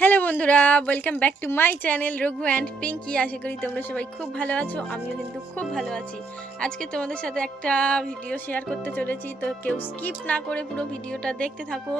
Hello বন্ধুরা welcome back to my channel Raghu and Pinky আশা করি তোমরা সবাই খুব ভালো আছো, আমিও কিন্তু খুব ভালো আছি। আজকে তোমাদের সাথে একটা ভিডিও শেয়ার করতে চলেছি, তো কেউ স্কিপ না করে পুরো ভিডিওটা দেখতে থাকো।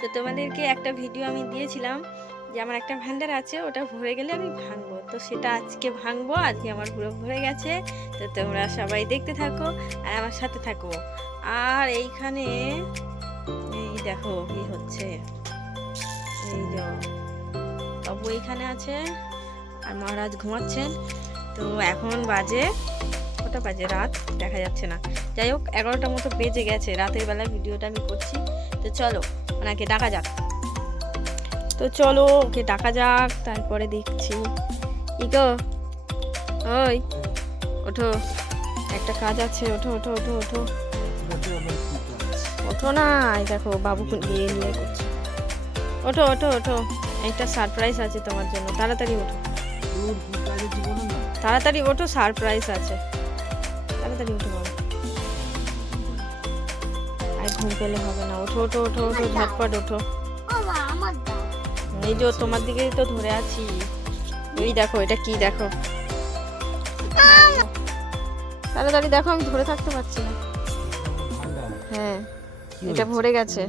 তো তোমাদেরকে একটা ভিডিও আমি দিয়েছিলাম, যে আমার একটা ভান্ডার আছে, ওটা ভরে গেলে আমি ভাঙবো। তো সেটা আজকে ভাঙবো, আজকে আমার পুরো ভরে গেছে, তো তোমরা সবাই দেখতে থাকো আর আমার সাথে থাকো। আর এইখানে এই দেখো কি হচ্ছে। এই যে বাবু এইখানে আছে আর মহারাজ ঘুমাচ্ছেন। তো এখন বাজে কটা বাজে রাত? দেখা যাচ্ছে না। যাই হোক, এগারোটার মতো বেজে গেছে। রাতের বেলা ভিডিওটা আমি করছি। তো চলো, ওনাকে ডাকা যাক। তো চলো, ওকে ডাকা যাক। তারপরে দেখছি। ইগো, ওই, ওঠো। একটা কাজ আছে, ওঠো ওঠো ওঠো ওঠো। ওঠো না দেখো বাবু নিয়ে নিয়ে করছে। ওঠো ওঠো ওঠো। একটা সারপ্রাইজ আছে তোমার জন্য। তাড়াতাড়ি ওঠো। তাড়াতাড়ি ওঠো সারপ্রাইজ আছে। তাড়াতাড়ি ওঠো বাবু। আর ঘুম পেলে হবে না। ওঠো ওঠো ওঠো ওঠো ঝটপট ওঠো। এই যে তোমার দিকেই তো ধরে আছি। এই দেখো এটা কি দেখো? তাড়াতাড়ি দেখো আমি ধরে থাকতে পারছি না। হ্যাঁ এটা ভরে গেছে।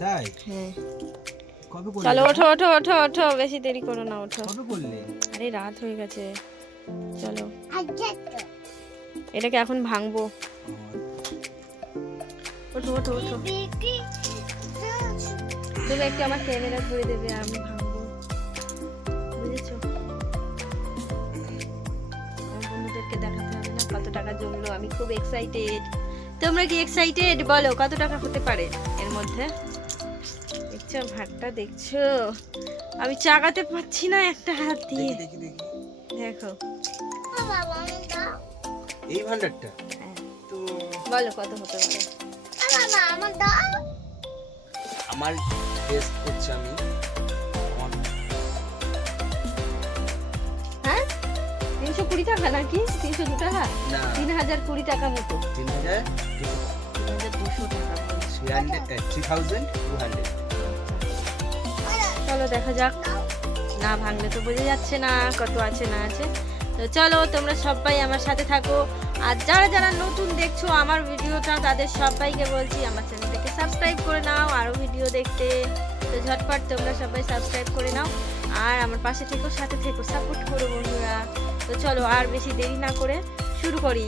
তাই হ্যাঁ। চলো ওঠো ওঠো ওঠো ওঠো বেশি দেরি করো না ওঠো। কবে করলে আরে রাত হয়ে গেছে। চলো। এটাকে এখন ভাঙবো। ওঠো ওঠো ওঠো। তুমি একটু আমার ক্যামেরা ধরে দেবে আমি ভাঙবো। বুঝেছ? আমার বন্ধুদেরকে দেখাতে হবে না কত টাকা জমলো আমি খুব এক্সাইটেড তোমরা কি এক্সাইটেড বলো কত টাকা হতে পারে এর মধ্যে? দেখছ ভাগটা দেখছ? আমি চাগাতে পারছি না একটা হাত দিয়ে। দেখি এই ভান্ডারটা? হ্যাঁ। তো বলো কত হতে পারে? আমার টেস্ট করছি আমি। হ্যাঁ? তিনশো কুড়ি টাকা নাকি? তিনশো দু টাকা? না। তিন হাজার কুড়ি টাকা মতো। তিন হাজার তিন হাজার দুশো টাকা। Three hundred three thousand two hundred চলো দেখা যাক। না ভাঙলে তো বোঝা যাচ্ছে না কত আছে, না আছে। তো চলো, তোমরা সবাই আমার সাথে থাকো। আর যারা যারা নতুন দেখছ আমার ভিডিওটা, তাদের সবাইকে বলছি আমার চ্যানেলটাকে সাবস্ক্রাইব করে নাও আরও ভিডিও দেখতে। তো ঝটপট তোমরা সবাই সাবস্ক্রাইব করে নাও। আর আমার পাশে থেকো, সাথে থেকো সাপোর্ট করো বন্ধুরা। তো চলো, আর বেশি দেরি না করে শুরু করি।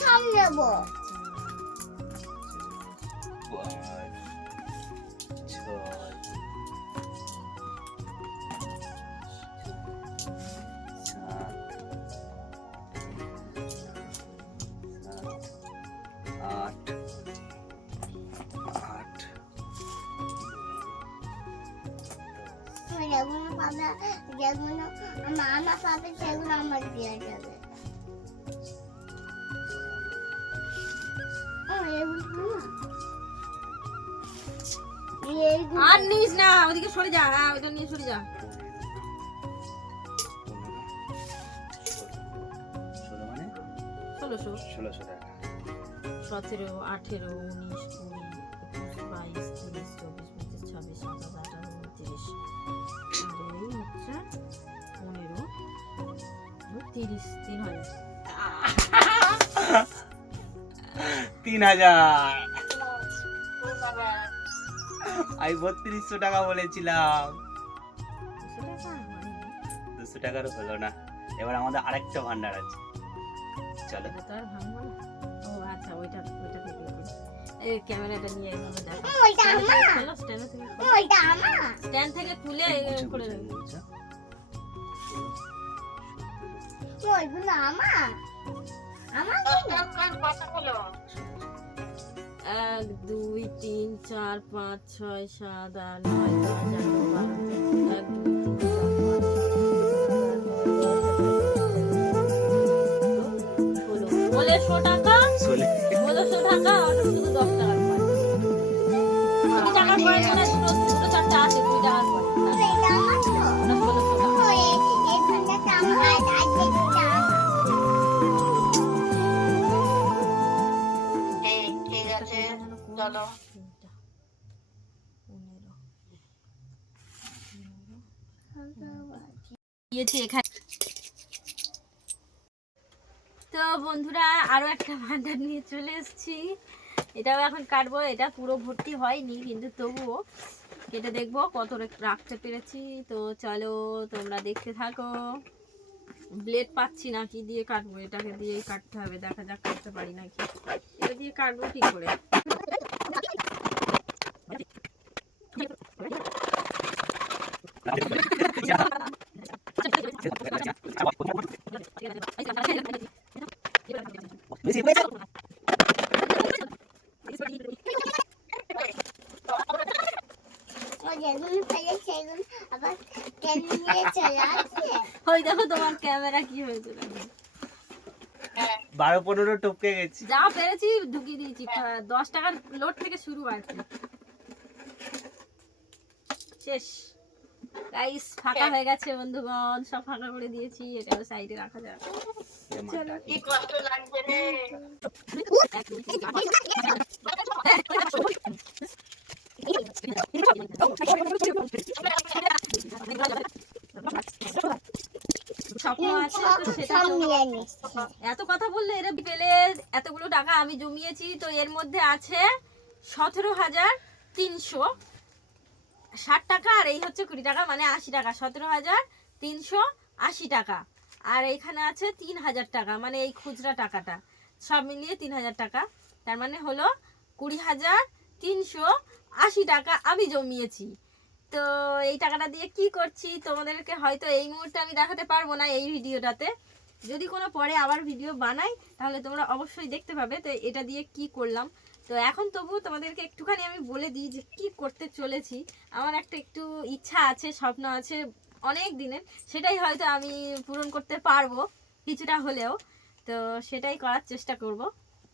ছং নেব যেগুলো পাবে যেগুলো মামা পাবে সেগুলো আমার দিয়ে যাবে। আর নিস না, ওদিকে সরে যা হ্যাঁ ওইটা নিয়ে সরে যা। ষোলোশো। ষোলোশো সতেরো, আঠেরো, উনিশ, কুড়ি, একুশ, বাইশ, তিরিশ, চব্বিশ, পঁচিশ, ছাব্বিশ, সাতাশ আঠারো, উনত্রিশ, পনেরো, তিরিশ, তিন হাজার। তিন হাজার। আমি বত্রিশশো টাকা বলেছিলাম। দুশো টাকারও হলো না। এবার আমাদের আরেকটা ভান্ডার আছে। চলো। আচ্ছা আমার। এক দুই তিন চার পাঁচ ছয় সাত আট নয় দশ এগারো বারো এক ষোলোশো টাকা? ষোলোশো টাকা? শুধু দশ টাকার এখানে তো বন্ধুরা, আরও একটা ভান্ডার নিয়ে চলে এসেছি। এটাও এখন কাটবো, এটা পুরো ভর্তি হয়নি, কিন্তু তবুও কেটে দেখব কত রাখতে পেরেছি। তো চলো তোমরা দেখতে থাকো। ব্লেড পাচ্ছি না, কি দিয়ে কাটবো? এটাকে দিয়েই কাটতে হবে, দেখা যাক কাটতে পারি নাকি। এটা দিয়ে কাটবো কি করে? ও যেগুলো ফেলে সেগুলো আবার টেনে নিয়ে চলে আসছে ওই দেখো তোমার ক্যামেরা কি হয়েছে দেখো। বারো পনেরো টপকে গেছি। যা পেরেছি ঢুকিয়ে দিয়েছি। দশ টাকার লোড থেকে শুরু আর কি। শেষ। গাইস ফাঁকা হয়ে। গেছে বন্ধুগণ। সব ফাঁকা করে দিয়েছি। এটা সাইডে রাখা যাক। চলো। স্বপ্ন আছে তো সেটা সব তো- নিয়ে নিচ্ছে এত কথা বললে এরা পেলে এতগুলো টাকা আমি জমিয়েছি তো এর মধ্যে আছে সতেরো হাজার তিনশো ষাট টাকা আর এই হচ্ছে কুড়ি টাকা মানে আশি টাকা। সতেরো হাজার তিনশো আশি টাকা। আর এখানে আছে তিন হাজার টাকা মানে এই খুচরা টাকাটা। সব মিলিয়ে তিন হাজার টাকা। তার মানে হলো কুড়ি হাজার তিনশো আশি টাকা আমি জমিয়েছি। তো এই টাকাটা দিয়ে কি করছি তোমাদেরকে হয়তো এই মুহূর্তে আমি দেখাতে পারব না এই ভিডিওটাতে। যদি কোনো পরে আবার ভিডিও বানাই, তাহলে তোমরা অবশ্যই দেখতে পাবে তো এটা দিয়ে কি করলাম। তো এখন তবু তোমাদেরকে একটুখানি আমি বলে দিই যে কি করতে চলেছি। আমার একটা একটু ইচ্ছা আছে, স্বপ্ন আছে অনেক দিনের, সেটাই হয়তো আমি পূরণ করতে পারব কিছুটা হলেও। তো সেটাই করার চেষ্টা করব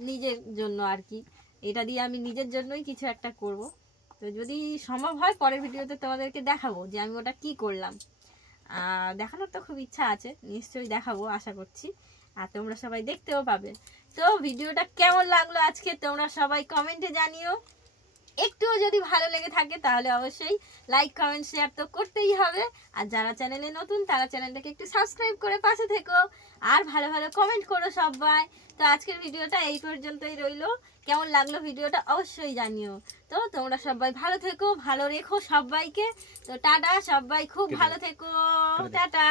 নিজের জন্য আর কি। এটা দিয়ে আমি নিজের জন্যই কিছু একটা করব। তো যদি সম্ভব হয় পরের ভিডিওতে তোমাদেরকে দেখাবো যে আমি ওটা কি করলাম। দেখানোর তো খুব ইচ্ছা আছে, নিশ্চয়ই দেখাবো, আশা করছি। আর তোমরা সবাই দেখতেও পাবে। তো ভিডিওটা কেমন লাগল আজকে? তোমরা সবাই কমেন্টে জানিও। একটুও যদি ভালো লেগে থাকে তাহলে অবশ্যই লাইক কমেন্ট শেয়ার তো করতেই হবে। আর যারা চ্যানেলে নতুন তারা চ্যানেলটাকে একটু সাবস্ক্রাইব করে পাশে থেকো। আর ভালো ভালো কমেন্ট করো সবাই। তো আজকের ভিডিওটা এই পর্যন্তই রইল। কেমন লাগল ভিডিওটা অবশ্যই জানিও। তো তোমরা সবাই ভালো থেকো ভালো রেখো সবাইকে। তো টাটা সবাই খুব ভালো থেকো। টাটা।